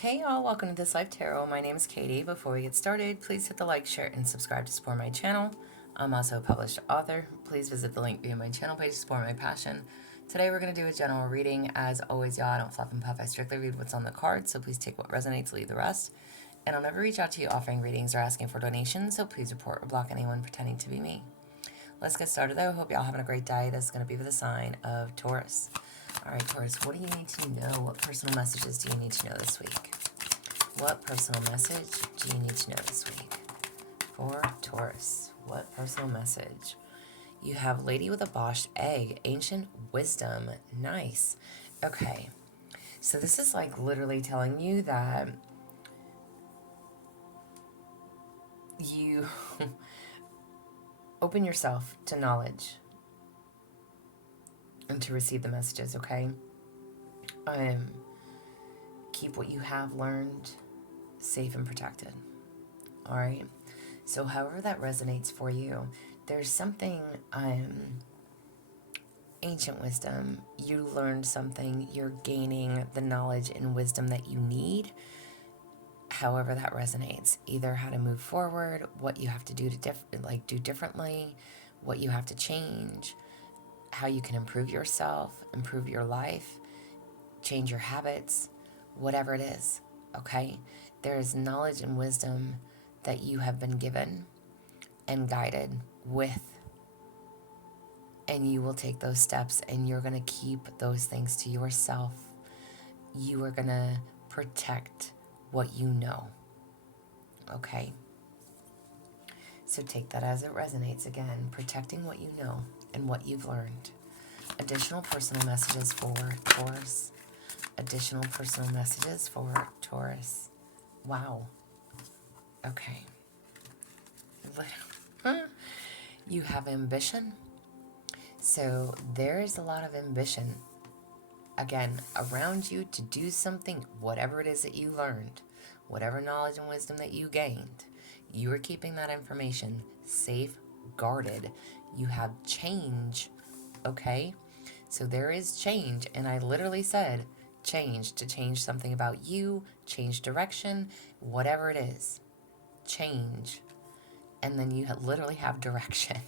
Hey y'all, welcome to This Life Tarot. My name is Katie. Before we get started, please hit the like, share, and subscribe to support my channel. I'm also a published author. Please visit the link via my channel page to support my passion. Today we're going to do a general reading. As always, y'all, I don't fluff and puff. I strictly read what's on the card, so please take what resonates, leave the rest. And I'll never reach out to you offering readings or asking for donations, so please report or block anyone pretending to be me. Let's get started though. Hope y'all having a great day. This is going to be for the sign of Taurus. All right, Taurus, what do you need to know? What personal messages do you need to know this week? What personal message do you need to know this week? For Taurus, what personal message? You have Lady with a Boshed Egg, Ancient Wisdom. Nice. Okay, so this is like literally telling you that you open yourself to knowledge and to receive the messages, okay? Keep what you have learned safe and protected. All right. So however that resonates for you, there's something, ancient wisdom. You learned something. You're gaining the knowledge and wisdom that you need. However that resonates, either how to move forward, what you have to do to do differently, what you have to change, how you can improve yourself, improve your life, change your habits, whatever it is, okay? There is knowledge and wisdom that you have been given and guided with, and you will take those steps and you're going to keep those things to yourself. You are going to protect what you know, okay? So take that as it resonates. Again, protecting what you know and what you've learned. Additional personal messages for Taurus. Additional personal messages for Taurus. Wow. Okay. You have ambition. So there is a lot of ambition, again, around you to do something, whatever it is that you learned, whatever knowledge and wisdom that you gained. You are keeping that information safe, guarded. You have change, okay? So there is change, and I literally said change, to change something about you, change direction, whatever it is, change. And then you literally have direction.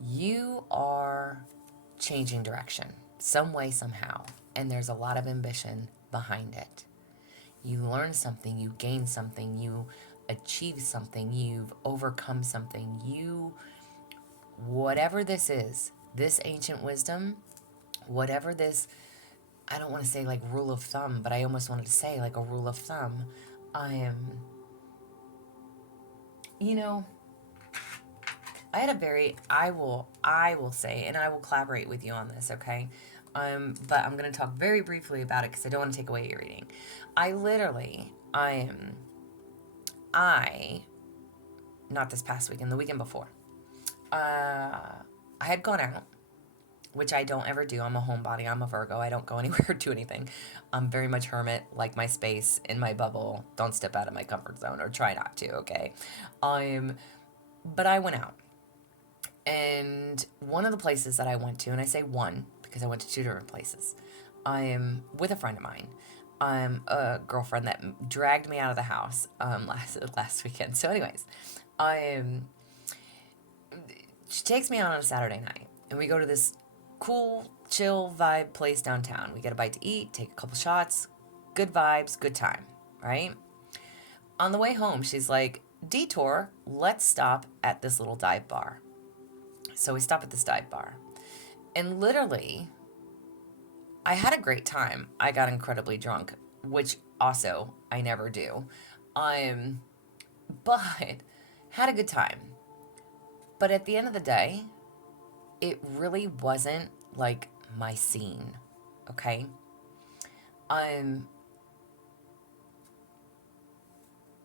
You are changing direction some way, somehow, and there's a lot of ambition behind it. You learn something, you gain something, you achieve something, you've overcome something, whatever this is, this ancient wisdom, whatever this, I don't want to say like rule of thumb, but I almost wanted to say like a rule of thumb. I will say, and I will collaborate with you on this, okay? But I'm going to talk very briefly about it because I don't want to take away your reading. Not this past weekend, the weekend before, I had gone out, which I don't ever do. I'm a homebody. I'm a Virgo. I don't go anywhere or do anything. I'm very much hermit, like my space, in my bubble. Don't step out of my comfort zone, or try not to, okay? But I went out. And one of the places that I went to, and I say one because I went to two different places, I am with a friend of mine. I'm a girlfriend that dragged me out of the house last weekend. So anyways, she takes me out on a Saturday night, and we go to this cool, chill vibe place downtown. We get a bite to eat, take a couple shots, good vibes, good time, right? On the way home, she's like, detour, let's stop at this little dive bar. So we stop at this dive bar. And literally, I had a great time. I got incredibly drunk, which also I never do. But had a good time. But at the end of the day, it really wasn't like my scene, okay? And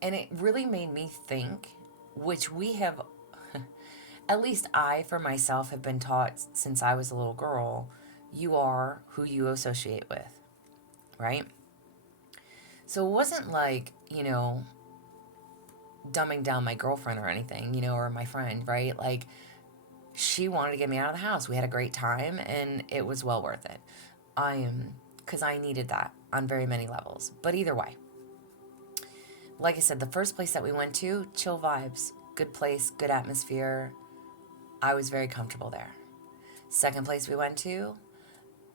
it really made me think, which we have, at least I, for myself, have been taught since I was a little girl, you are who you associate with, right? So it wasn't like, dumbing down my girlfriend or anything, or my friend, right? Like, she wanted to get me out of the house. We had a great time, and it was well worth it. Because I needed that. on very many levels. But either way, like I said, the first place that we went to, chill vibes, good place, good atmosphere. I was very comfortable there. Second place we went to,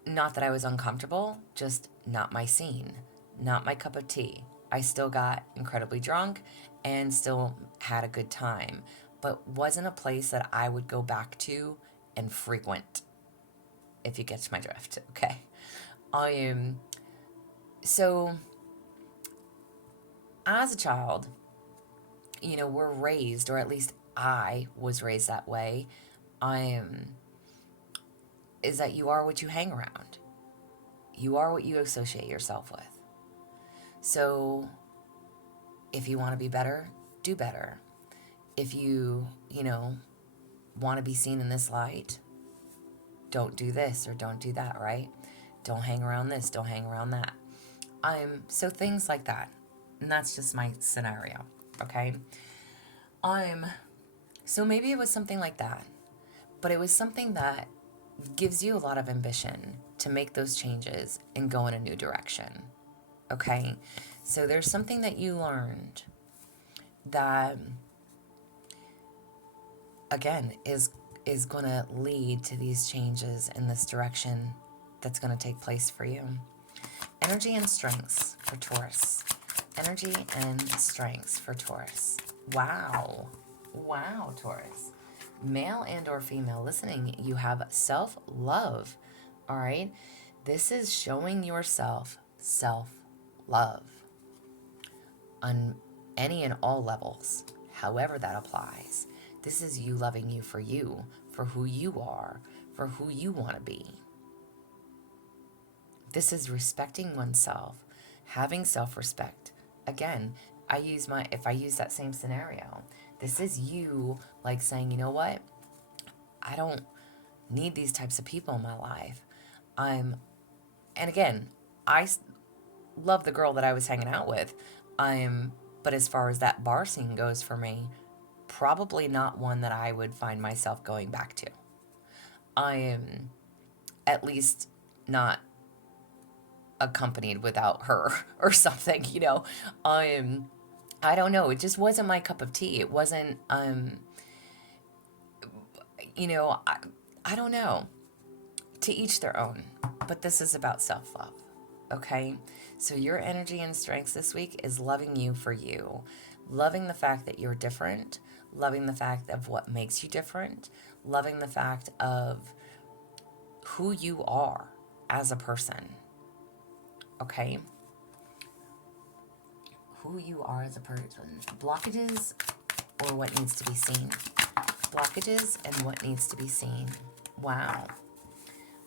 not that I was uncomfortable, just not my scene, not my cup of tea. I still got incredibly drunk and still had a good time, but wasn't a place that I would go back to and frequent, if you get my drift, okay? So as a child, we're raised, or at least I was raised that way, is that you are what you hang around. You are what you associate yourself with. So if you want to be better, do better. If you want to be seen in this light, don't do this or don't do that, right? Don't hang around this, don't hang around that. So things like that. And that's just my scenario, okay? So maybe it was something like that, but it was something that gives you a lot of ambition to make those changes and go in a new direction, okay? So there's something that you learned that, again, is going to lead to these changes in this direction that's going to take place for you. Energy and strengths for Taurus. Energy and strengths for Taurus. Wow, Taurus. Male and or female listening, you have self-love, all right? This is showing yourself self-love on any and all levels, however that applies. This is you loving you, for who you are, for who you want to be. This is respecting oneself, having self-respect. Again, if I use that same scenario, this is you like saying, you know what? I don't need these types of people in my life. And again, I love the girl that I was hanging out with. But as far as that bar scene goes for me, probably not one that I would find myself going back to. I am at least not accompanied without her or something, I don't know. It just wasn't my cup of tea. It wasn't, I don't know. To each their own. But this is about self-love, okay? So your energy and strengths this week is loving you for you. Loving the fact that you're different. Loving the fact of what makes you different. Loving the fact of who you are as a person, okay? Who you are as a person. Blockages or what needs to be seen. Blockages and what needs to be seen. Wow.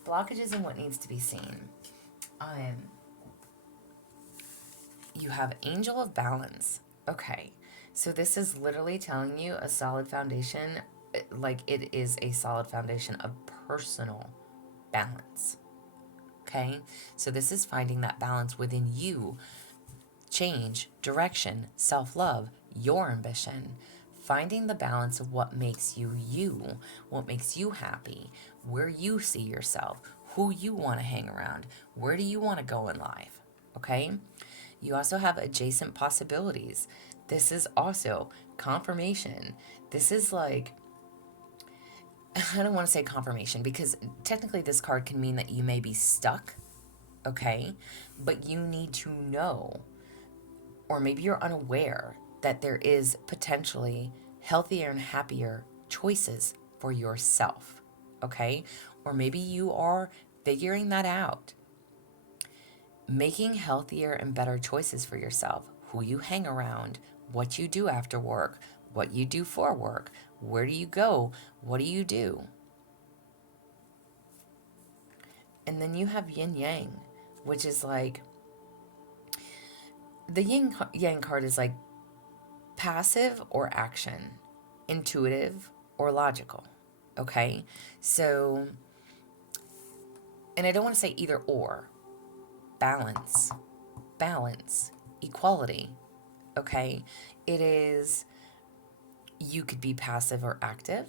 Blockages and what needs to be seen. You have Angel of Balance. Okay. So this is literally telling you a solid foundation, like it is a solid foundation of personal balance. Okay? So this is finding that balance within you. Change, direction, self-love, your ambition. Finding the balance of what makes you you, what makes you happy, where you see yourself, who you want to hang around, where do you want to go in life, okay? You also have adjacent possibilities. This is also confirmation. This is like, I don't want to say confirmation because technically this card can mean that you may be stuck, okay? But you need to know, or maybe you're unaware, that there is potentially healthier and happier choices for yourself, okay? Or maybe you are figuring that out. Making healthier and better choices for yourself, who you hang around, what you do after work, what you do for work, where do you go, what do you do? And then you have yin yang, which is like, the yin yang card is like passive or action, intuitive or logical, okay? So, and I don't want to say either or, balance, equality, okay? It is, you could be passive or active,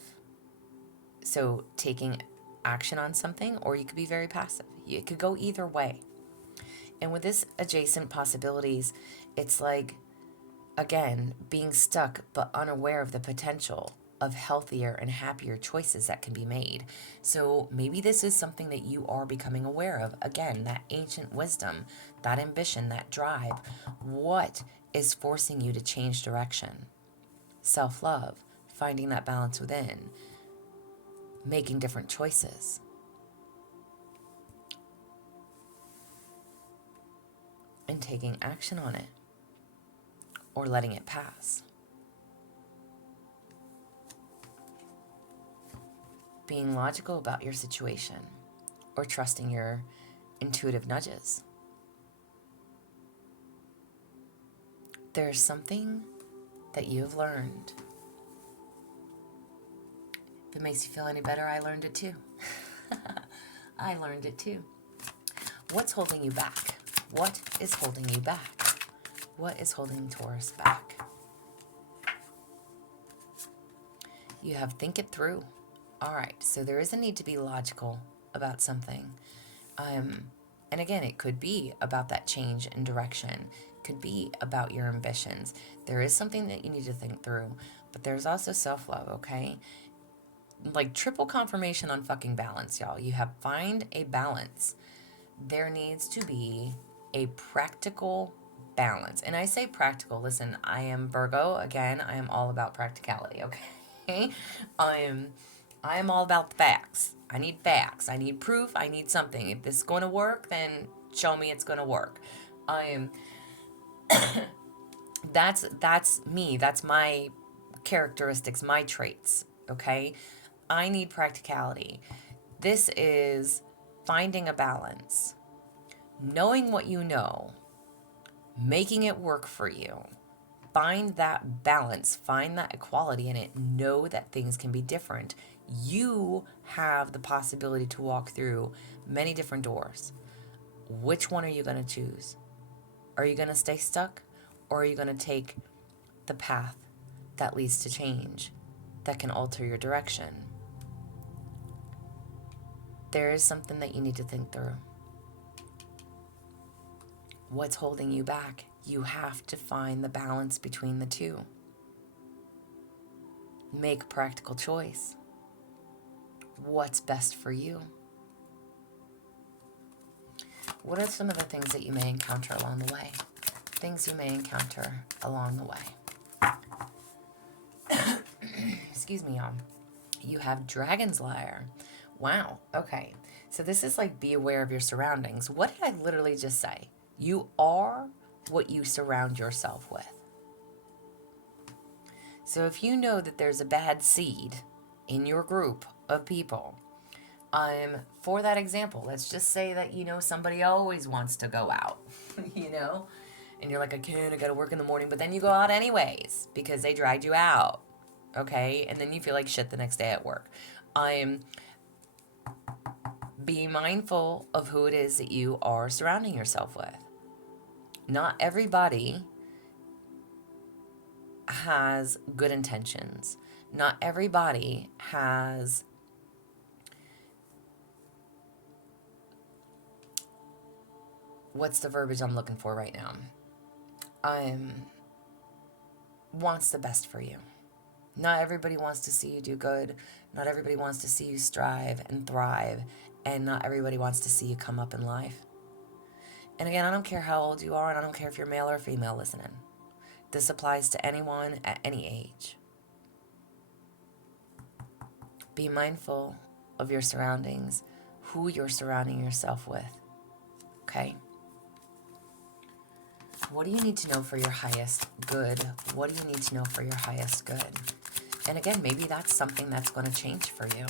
so taking action on something, or you could be very passive. It could go either way. And with this adjacent possibilities, it's like, again, being stuck but unaware of the potential of healthier and happier choices that can be made. So maybe this is something that you are becoming aware of. Again, that ancient wisdom, that ambition, that drive. What is forcing you to change direction? Self-love, finding that balance within, making different choices. And taking action on it, or letting it pass. Being logical about your situation, or trusting your intuitive nudges. There's something that you've learned. If it makes you feel any better, I learned it too. I learned it too. What's holding you back? What is holding you back? What is holding Taurus back? You have think it through. All right, so there is a need to be logical about something. And again, it could be about that change in direction. It could be about your ambitions. There is something that you need to think through, but there's also self-love, okay? Like triple confirmation on fucking balance, y'all. You have find a balance. There needs to be a practical balance. And I say practical. Listen, I am Virgo. Again, I am all about practicality, okay? I am all about the facts. I need facts. I need proof. I need something. If this is going to work, then show me it's going to work. That's me. That's my characteristics, my traits, okay? I need practicality. This is finding a balance. Knowing what you know, making it work for you. Find that balance, find that equality in it. Know that things can be different. You have the possibility to walk through many different doors. Which one are you going to choose? Are you going to stay stuck, or are you going to take the path that leads to change, that can alter your direction? There is something that you need to think through. What's holding you back? You have to find the balance between the two. Make practical choice. What's best for you? What are some of the things that you may encounter along the way? Things you may encounter along the way. Excuse me, y'all. You have Dragon's Lair. Wow. Okay. So this is like, be aware of your surroundings. What did I literally just say? You are what you surround yourself with. So if you know that there's a bad seed in your group of people, for that example, let's just say that, somebody always wants to go out, and you're like, I gotta work in the morning, but then you go out anyways because they dragged you out, okay? And then you feel like shit the next day at work. Be mindful of who it is that you are surrounding yourself with. Not everybody has good intentions. Not everybody has what's the verbiage I'm looking for right now? Wants the best for you. Not everybody wants to see you do good. Not everybody wants to see you strive and thrive. And not everybody wants to see you come up in life. And again, I don't care how old you are, and I don't care if you're male or female listening. This applies to anyone at any age. Be mindful of your surroundings, who you're surrounding yourself with. Okay? What do you need to know for your highest good? What do you need to know for your highest good? And again, maybe that's something that's going to change for you.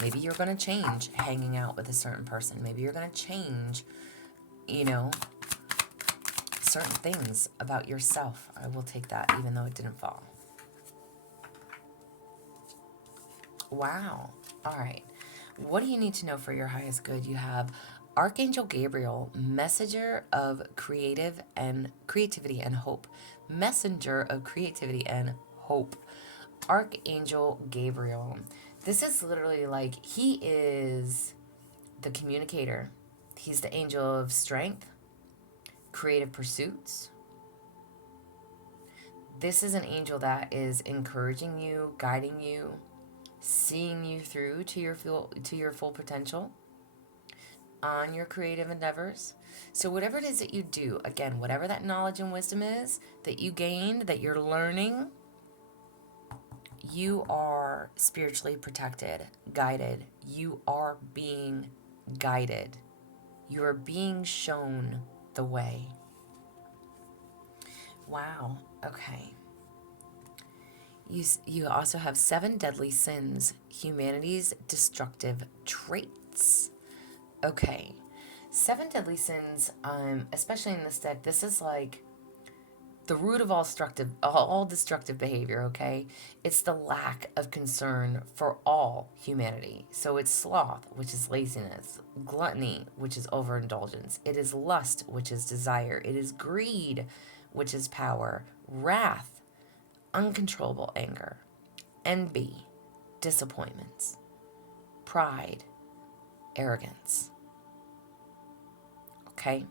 Maybe you're going to change hanging out with a certain person. Maybe you're going to change, certain things about yourself. I will take that even though it didn't fall. Wow. All right. What do you need to know for your highest good? You have Archangel Gabriel, messenger of creativity and hope. Messenger of creativity and hope. Archangel Gabriel. This is literally like, he is the communicator. He's the angel of strength. creative pursuits. This is an angel that is encouraging you, guiding you, seeing you through to your full potential on your creative endeavors. So whatever it is that you do, again, whatever that knowledge and wisdom is that you gained, that you're learning, you are spiritually protected, guided. You are being guided. You are being shown the way. Wow. Okay. You also have 7 deadly sins, humanity's destructive traits. Okay. 7 deadly sins, especially in this deck, this is like the root of all destructive behavior, okay? It's the lack of concern for all humanity. So it's sloth, which is laziness, gluttony, which is overindulgence. It is lust, which is desire. It is greed, which is power. Wrath, uncontrollable anger. Envy, disappointments. Pride, arrogance. Okay?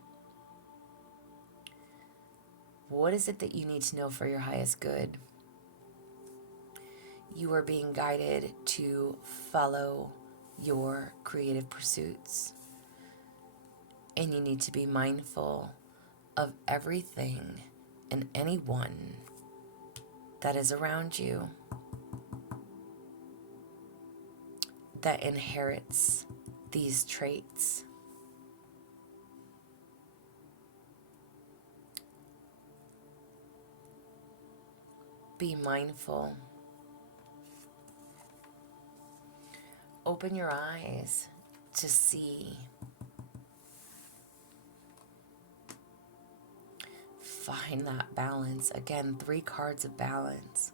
What is it that you need to know for your highest good? You are being guided to follow your creative pursuits. And you need to be mindful of everything and anyone that is around you that inherits these traits. Be mindful. Open your eyes to see. Find that balance. Again, 3 cards of balance.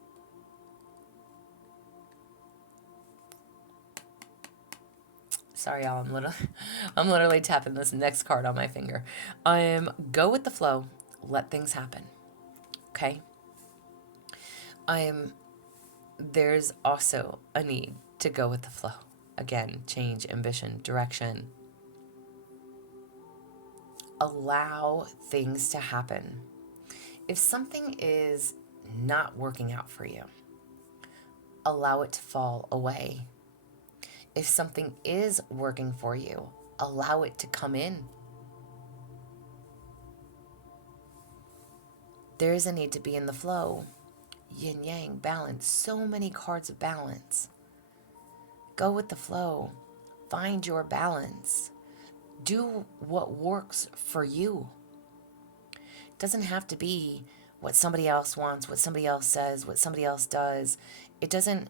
Sorry, y'all. I'm literally tapping this next card on my finger. Go with the flow. Let things happen. Okay? There's also a need to go with the flow. Again, change, ambition, direction. Allow things to happen. If something is not working out for you, allow it to fall away. If something is working for you, allow it to come in. There is a need to be in the flow. Yin yang, balance, so many cards of balance. Go with the flow. Find your balance. Do what works for you. It doesn't have to be what somebody else wants, what somebody else says, what somebody else does. It doesn't.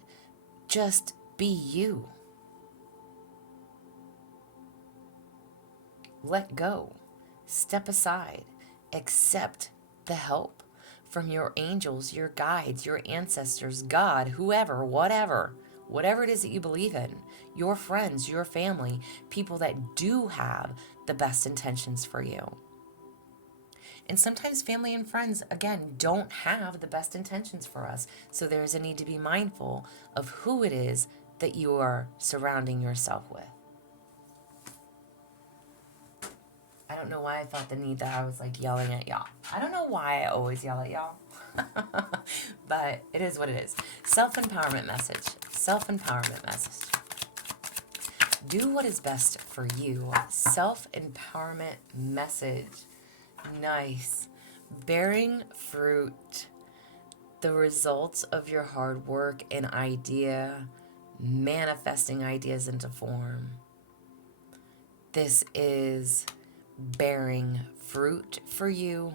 Just be you. Let go. Step aside. Accept the help from your angels, your guides, your ancestors, God, whoever, whatever it is that you believe in, your friends, your family, people that do have the best intentions for you. And sometimes family and friends, again, don't have the best intentions for us. So there's a need to be mindful of who it is that you are surrounding yourself with. I don't know why I felt the need that I was like yelling at y'all. I don't know why I always yell at y'all. But it is what it is. Self-empowerment message. Self-empowerment message. Do what is best for you. Self-empowerment message. Nice. Bearing fruit. The results of your hard work and idea. Manifesting ideas into form. This is bearing fruit for you.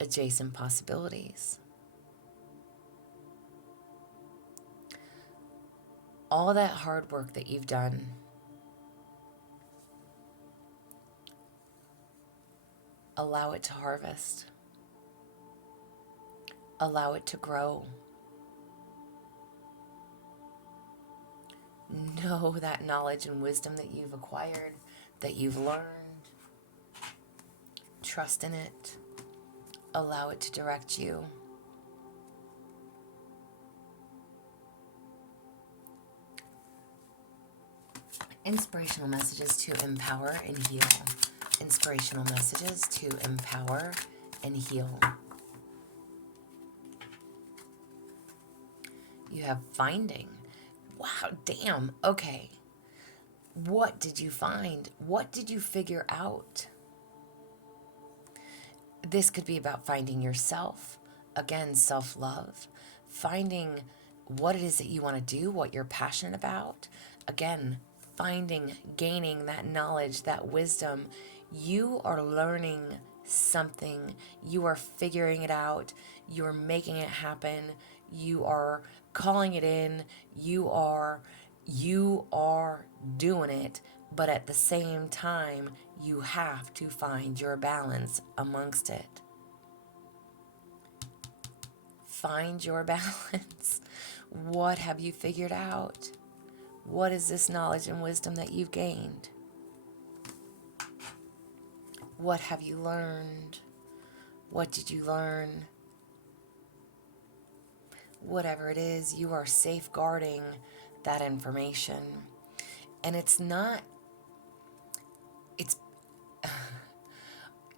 Adjacent possibilities. All that hard work that you've done, allow it to harvest. Allow it to grow. Know that knowledge and wisdom that you've acquired, that you've learned. Trust in it. Allow it to direct you. Inspirational messages to empower and heal. Inspirational messages to empower and heal. You have finding. Wow, damn. Okay. What did you find? What did you figure out? This could be about finding yourself. Again, self-love. Finding what it is that you want to do, what you're passionate about. Again, gaining that knowledge, that wisdom. You are learning something. You are figuring it out. You are making it happen. You are calling it in. You are doing it. But at the same time, you have to find your balance amongst it. Find your balance. What have you figured out? What is this knowledge and wisdom that you've gained? What have you learned? What did you learn? Whatever it is, you are safeguarding that information. And it's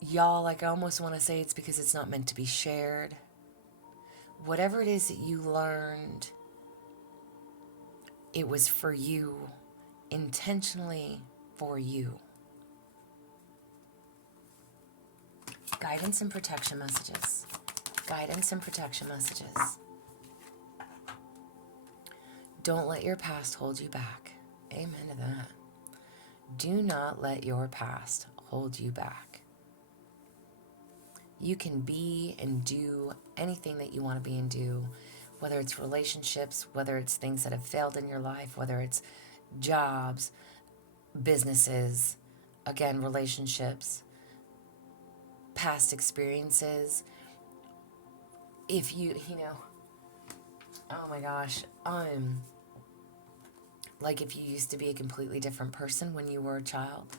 y'all, like I almost want to say it's because it's not meant to be shared. Whatever it is that you learned, it was for you, intentionally for you. Guidance and protection messages. Guidance and protection messages. Don't let your past hold you back. Amen to that. Do not let your past hold you back. You can be and do anything that you want to be and do, whether it's relationships, whether it's things that have failed in your life, whether it's jobs, businesses, again, relationships, past experiences. If you oh my gosh, like if you used to be a completely different person when you were a child.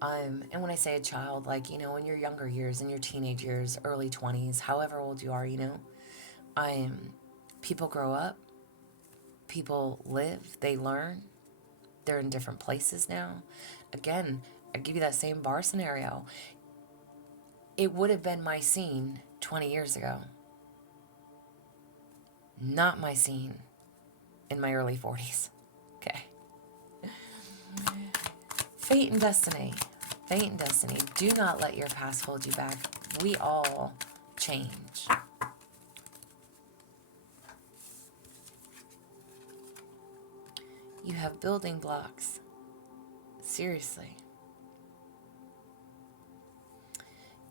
And when I say a child, like, in your younger years, in your teenage years, early 20s, however old you are, people grow up, people live, they learn, they're in different places now. Again, I give you that same bar scenario. It would have been my scene 20 years ago. Not my scene in my early 40s. Okay. Fate and destiny. Fate and destiny. Do not let your past hold you back. We all change. You have building blocks. Seriously.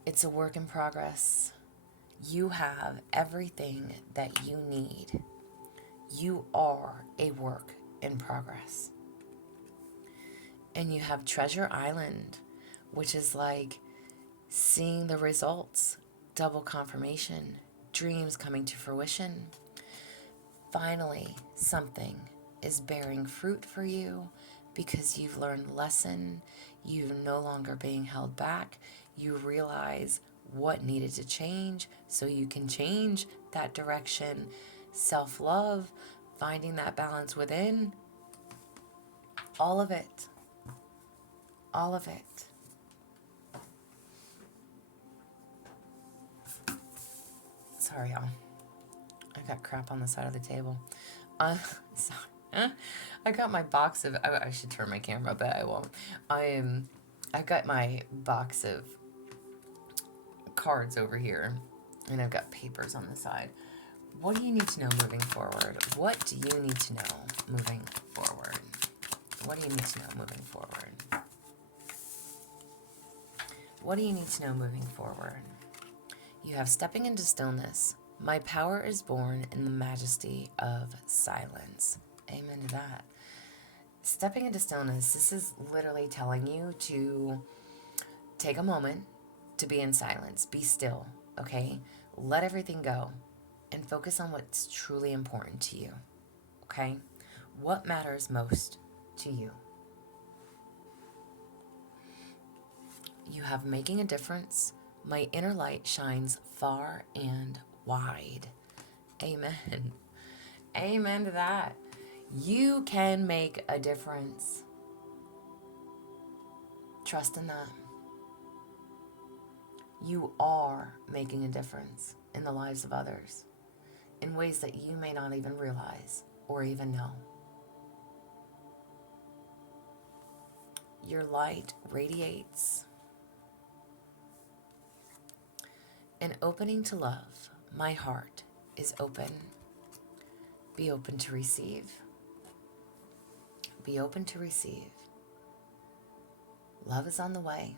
It's a work in progress. You have everything that you need. You are a work in progress. And you have Treasure Island, which is like seeing the results, double confirmation, dreams coming to fruition. Finally, something is bearing fruit for you because you've learned lesson. You're no longer being held back. You realize what needed to change so you can change that direction. Self-love, finding that balance within, all of it. All of it. Sorry, y'all. I got crap on the side of the table. Sorry. I got my box of... I should turn my camera, but I won't. I've got my box of cards over here, and I've got papers on the side. What do you need to know moving forward? What do you need to know moving forward? What do you need to know moving forward? What do you need to know moving forward? You have stepping into stillness. My power is born in the majesty of silence. Amen to that. Stepping into stillness, this is literally telling you to take a moment to be in silence. Be still, okay? Let everything go and focus on what's truly important to you, okay? What matters most to you? You have making a difference. My inner light shines far and wide. Amen. Amen to that. You can make a difference. Trust in that. You are making a difference in the lives of others in ways that you may not even realize or even know. Your light radiates. An opening to love. My heart is open. Be open to receive. Be open to receive. Love is on the way.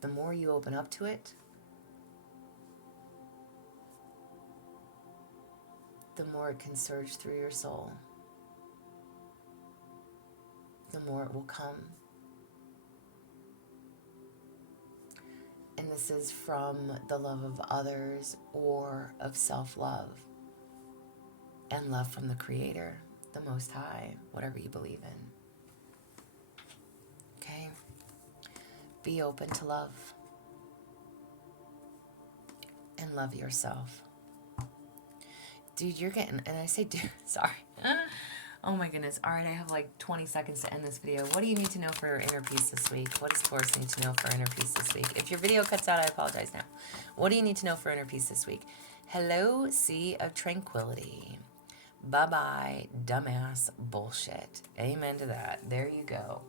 The more you open up to it, the more it can surge through your soul. The more it will come. And this is from the love of others or of self-love. And love from the Creator, the Most High, whatever you believe in. Okay? Be open to love. And love yourself. Dude, you're getting, and I say dude, sorry. Oh my goodness. All right, I have like 20 seconds to end this video. What do you need to know for your inner peace this week? What does Taurus need to know for inner peace this week? If your video cuts out, I apologize now. What do you need to know for inner peace this week? Hello, Sea of Tranquility. Bye-bye, dumbass bullshit. Amen to that. There you go.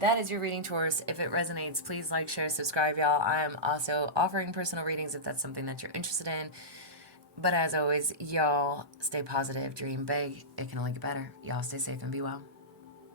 That is your reading, Taurus. If it resonates, please like, share, subscribe, y'all. I am also offering personal readings if that's something that you're interested in. But as always, y'all stay positive, dream big. It can only get better. Y'all stay safe and be well.